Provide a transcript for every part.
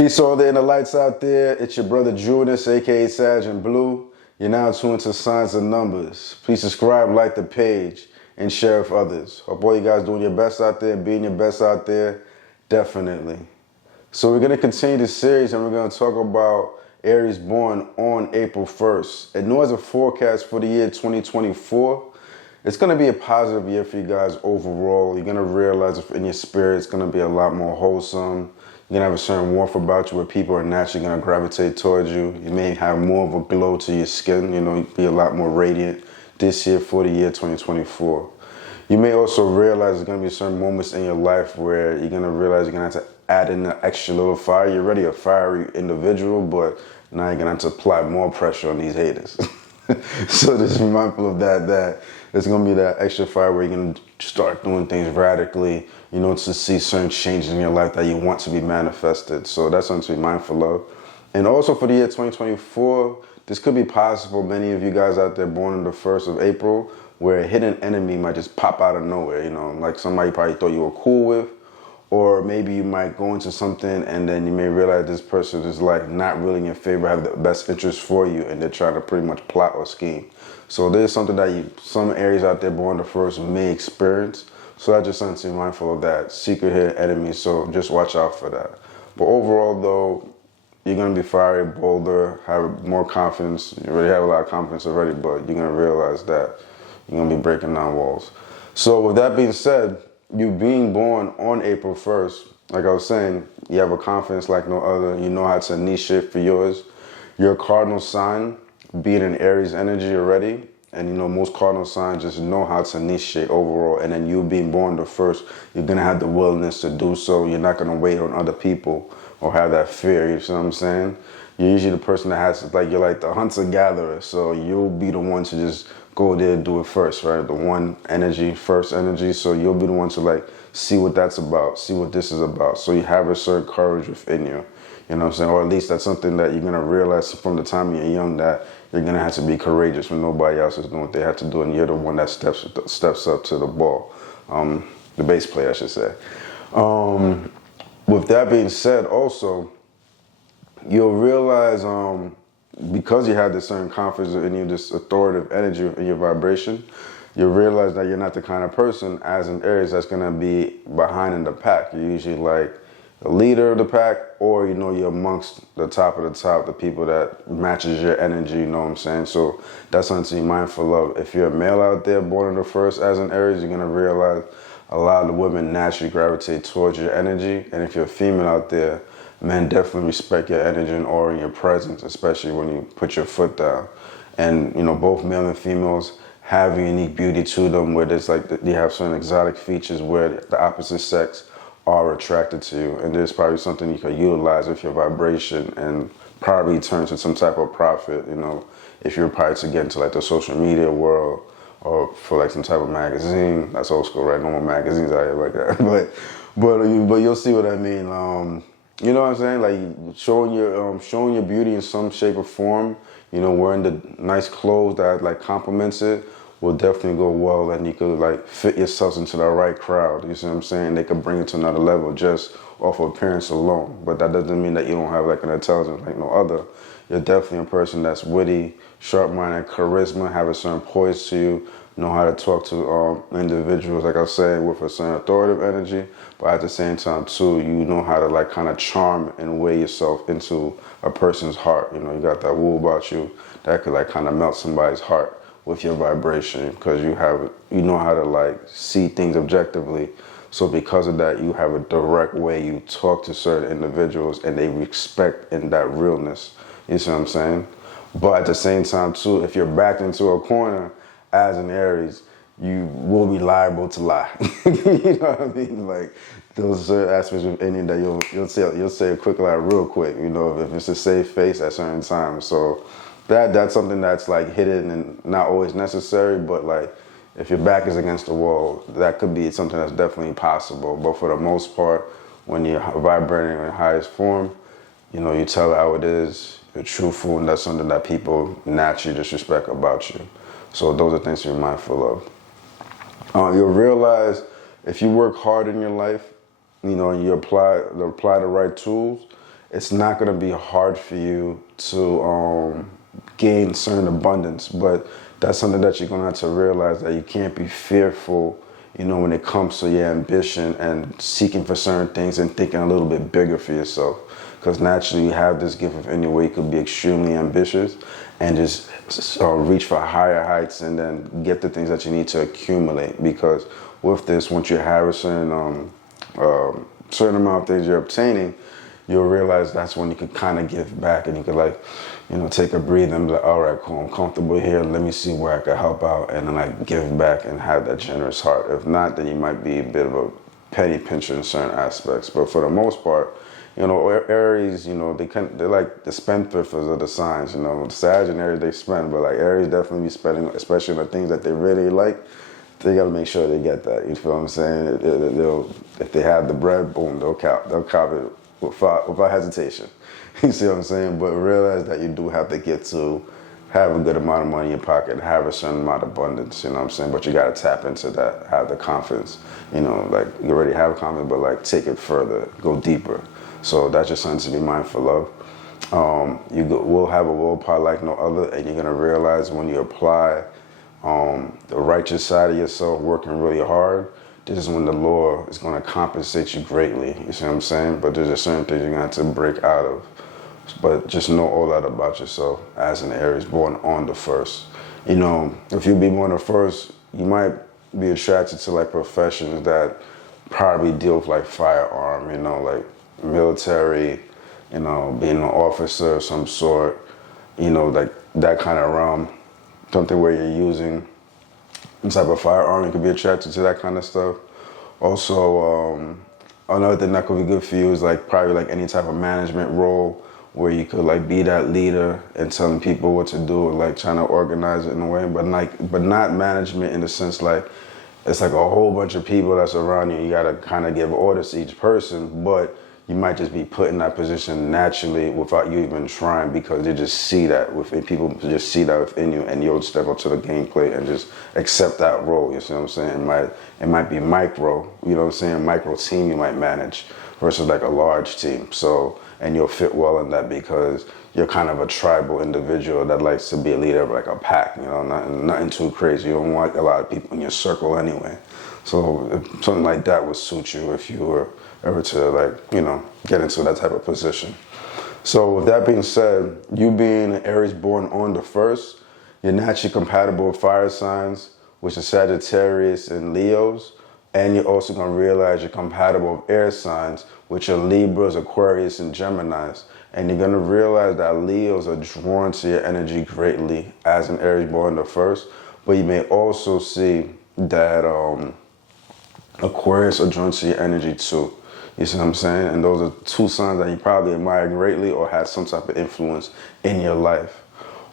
Peace all there in the lights out there. It's your brother Junius, aka Sag and Blue. You're now tuned to Signs and Numbers. Please subscribe, like the page, and share with others. Hope all you guys doing your best out there, being your best out there. Definitely. So we're going to continue this series and we're going to talk about Aries born on April 1st. And as a forecast for the year 2024, it's going to be a positive year for you guys overall. You're going to realize in your spirit it's going to be a lot more wholesome. You're going to have a certain warmth about you where people are naturally going to gravitate towards you. You may have more of a glow to your skin, be a lot more radiant this year for the year 2024. You may also realize there's going to be certain moments in your life where you're going to realize you're going to have to add in an extra little fire. You're already a fiery individual, but now you're going to have to apply more pressure on these haters. So just be mindful of that there's going to be that extra fire where you're going to start doing things radically, to see certain changes in your life that you want to be manifested. So that's something to be mindful of. And also for the year 2024, this could be possible. Many of you guys out there born on the 1st of April, where a hidden enemy might just pop out of nowhere, like somebody you probably thought you were cool with. Or maybe you might go into something and then you may realize this person is like not really in your favor, have the best interest for you, and they're trying to pretty much plot or scheme. So there's something that some Aries out there born the 1st may experience. So I just want to be mindful of that. Secret hidden enemy, so just watch out for that. But overall though, you're going to be fiery, bolder, have more confidence. You already have a lot of confidence already, but you're going to realize that you're going to be breaking down walls. So with that being said, you being born on April 1st, like I was saying, you have a confidence like no other. You know how to niche it for yours. Your cardinal sign, being an Aries energy already, and most cardinal signs just know how to niche it overall. And then you being born the 1st, you're going to have the willingness to do so. You're not going to wait on other people or have that fear, you see what I'm saying? You're usually the person that has, you're like the hunter-gatherer, so you'll be the one to just go there and do it first, right? The one energy, first energy, so you'll be the one to see what that's about, see what this is about. So you have a certain courage within you, you know what I'm saying? Or at least that's something that you're gonna realize from the time you're young, that you're gonna have to be courageous when nobody else is doing what they have to do, and you're the one that steps up to the ball, the bass player, I should say. With that being said, also, you'll realize because you have this certain confidence in you, this authoritative energy in your vibration, you'll realize that you're not the kind of person as an Aries that's going to be behind in the pack. You're usually like the leader of the pack, or you're amongst the top of the top, the people that matches your energy, you know what I'm saying? So that's something to be mindful of. If you're a male out there born on the 1st as an Aries, you're going to realize a lot of the women naturally gravitate towards your energy. And if you're a female out there, men definitely respect your energy and aura and your presence, especially when you put your foot down. And, both male and females have a unique beauty to them, where there's they have certain exotic features where the opposite sex are attracted to you. And there's probably something you can utilize with your vibration and probably turn to some type of profit, if you're probably to get into the social media world, or for some type of magazine. That's old school, right? No more magazines out here like that. but you'll see what I mean. You know what I'm saying? Showing your beauty in some shape or form, wearing the nice clothes that complements it will definitely go well, and you could fit yourselves into the right crowd. You see what I'm saying? They could bring it to another level just off of appearance alone. But that doesn't mean that you don't have an intelligence like no other. You're definitely a person that's witty, sharp-minded, charisma, have a certain poise to you, know how to talk to individuals, like I was saying, with a certain authoritative energy, but at the same time too, you know how to kind of charm and weigh yourself into a person's heart. You got that woo about you that could kind of melt somebody's heart with your vibration, because you know how to see things objectively. So because of that, you have a direct way you talk to certain individuals, and they respect in that realness. You see what I'm saying? But at the same time too, if you're backed into a corner as an Aries, you will be liable to lie. You know what I mean? Those certain aspects of any that you'll say a quick lie real quick. If it's a safe face at certain times. So that's something that's hidden and not always necessary. But if your back is against the wall, that could be something that's definitely possible. But for the most part, when you're vibrating in highest form, you tell it how it is. You're truthful, and that's something that people naturally just respect about you. So those are things to be mindful of. You'll realize if you work hard in your life, and you apply the right tools, it's not going to be hard for you to gain certain abundance. But that's something that you're going to have to realize, that you can't be fearful, when it comes to your ambition and seeking for certain things and thinking a little bit bigger for yourself. Because naturally you have this gift of any way you could be extremely ambitious and just reach for higher heights and then get the things that you need to accumulate. Because with this, once you have a certain amount of things you're obtaining, you'll realize that's when you could kind of give back, and you could take a breather and be like, all right, cool, I'm comfortable here. Let me see where I can help out, and then give back and have that generous heart. If not, then you might be a bit of a penny pincher in certain aspects. But for the most part, Aries, they're like the spendthrifters of the signs. Sag and Aries, they spend, but Aries definitely be spending, especially on the things that they really like. They got to make sure they get that. You feel what I'm saying? If they have the bread, boom, they'll cop it without hesitation. You see what I'm saying? But realize that you do have to get to have a good amount of money in your pocket, have a certain amount of abundance, you know what I'm saying? But you got to tap into that, have the confidence, you already have confidence, but take it further, go deeper. So that's just something to be mindful of. You will have a willpower like no other, and you're going to realize when you apply the righteous side of yourself, working really hard, this is when the law is going to compensate you greatly. You see what I'm saying? But there's just certain things you're going to have to break out of. But just know all that about yourself as an Aries born on the 1st. If you be born on the 1st, you might be attracted to professions that probably deal with firearm, military, being an officer of some sort, that kind of realm. Something where you're using some type of firearm, you could be attracted to that kind of stuff. Also, another thing that could be good for you is probably any type of management role where you could be that leader and telling people what to do, and trying to organize it in a way, but not management in the sense it's a whole bunch of people that's around you. You got to kind of give orders to each person, but you might just be put in that position naturally without you even trying, because they just see that within people, just see that within you, and you'll step up to the gameplay and just accept that role. You see what I'm saying? It might be micro, micro team you might manage versus a large team. So, and you'll fit well in that because you're kind of a tribal individual that likes to be a leader of a pack, nothing too crazy. You don't want a lot of people in your circle anyway. So something like that would suit you if you were ever to get into that type of position. So with that being said, you being an Aries born on the 1st, you're naturally compatible with fire signs, which is Sagittarius and Leos. And you're also going to realize you're compatible with air signs, which are Libras, Aquarius, and Geminis. And you're going to realize that Leos are drawn to your energy greatly as an Aries born on the 1st. But you may also see that Aquarius are drawn to your energy too. You see what I'm saying? And those are two signs that you probably admire greatly or have some type of influence in your life.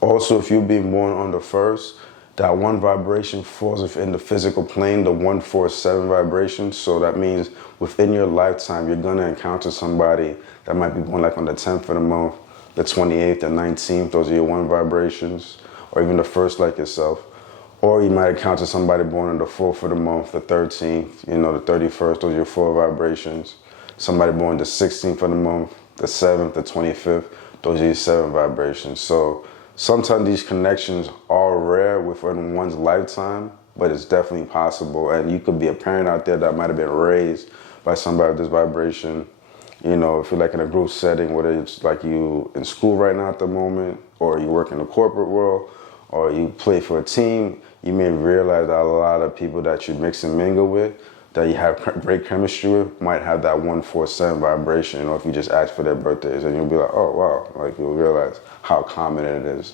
Also, if you've been born on the 1st, that one vibration falls within the physical plane, the 147 vibration. So that means within your lifetime, you're going to encounter somebody that might be born on the 10th of the month, the 28th, the 19th. Those are your 1 vibrations, or even the 1st like yourself. Or you might encounter somebody born on the 4th of the month, the 13th, the 31st. Those are your 4 vibrations. Somebody born the 16th of the month, the 7th, the 25th. Those are your 7 vibrations. So sometimes these connections are rare within one's lifetime, but it's definitely possible. And you could be a parent out there that might have been raised by somebody with this vibration. If you're in a group setting, whether it's you in school right now at the moment, or you work in the corporate world, or you play for a team, you may realize that a lot of people that you mix and mingle with, that you have great chemistry with, might have that 147 vibration, if you just ask for their birthdays, and you'll be like, oh wow, you'll realize how common it is.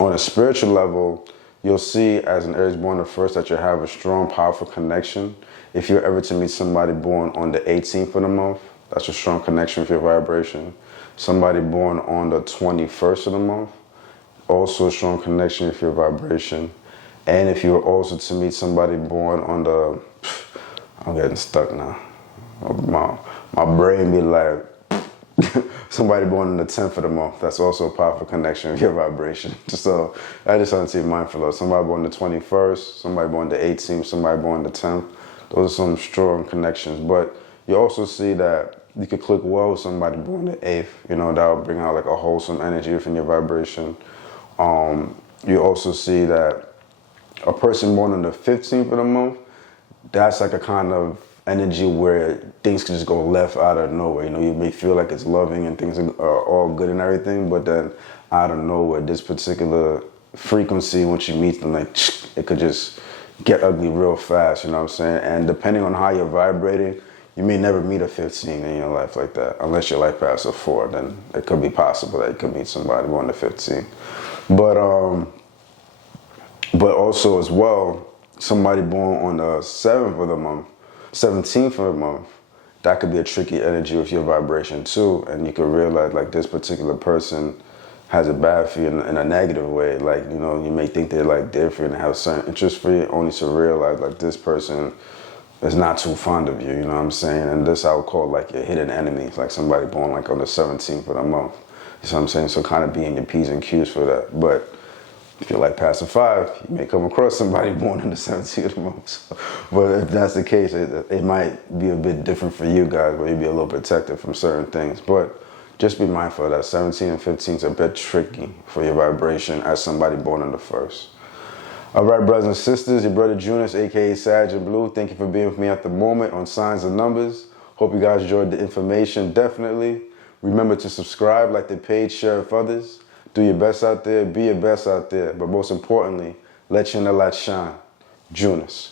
On a spiritual level, you'll see as an Aries born the 1st that you have a strong, powerful connection. If you're ever to meet somebody born on the 18th of the month, that's a strong connection with your vibration. Somebody born on the 21st of the month, also a strong connection with your vibration. And if you were also to meet somebody born on the, I'm getting stuck now. My brain be like, somebody born on the 10th of the month, that's also a powerful connection with your vibration. So I just want to be mindful of somebody born the 21st, somebody born the 18th, somebody born the 10th. Those are some strong connections. But you also see that you could click well with somebody born the 8th. You know, that will bring out like a wholesome energy within your vibration. You also see that a person born on the 15th of the month, that's like a kind of energy where things can just go left out of nowhere. You know, you may feel like it's loving and things are all good and everything, but then out of nowhere, this particular frequency, once you meet them, like it could just get ugly real fast, you know what I'm saying? And depending on how you're vibrating, you may never meet a 15 in your life like that. Unless your life passes a 4, then it could be possible that you could meet somebody born the 15. But also as well, somebody born on the 7th of the month, 17th of the month, that could be a tricky energy with your vibration too. And you could realize like this particular person has a bad for you in a negative way. Like, you know, you may think they're like different and have certain interest for you, only to realize like this person is not too fond of you, you know what I'm saying? And this I would call like your hidden enemy, like somebody born like on the 17th of the month. You know what I'm saying? So kind of be in your P's and Q's for that. But if you're like past the 5, you may come across somebody born on the 17th of the month. So, but if that's the case, it might be a bit different for you guys, where you'd be a little protected from certain things. But just be mindful of that 17 and 15 is a bit tricky for your vibration as somebody born on the 1st. All right, brothers and sisters, your brother Jonas, aka Sag and Blue. Thank you for being with me at the moment on Signs and Numbers. Hope you guys enjoyed the information, definitely. Remember to subscribe, like the page, share with others. Do your best out there, be your best out there. But most importantly, let your inner light shine. Jonas.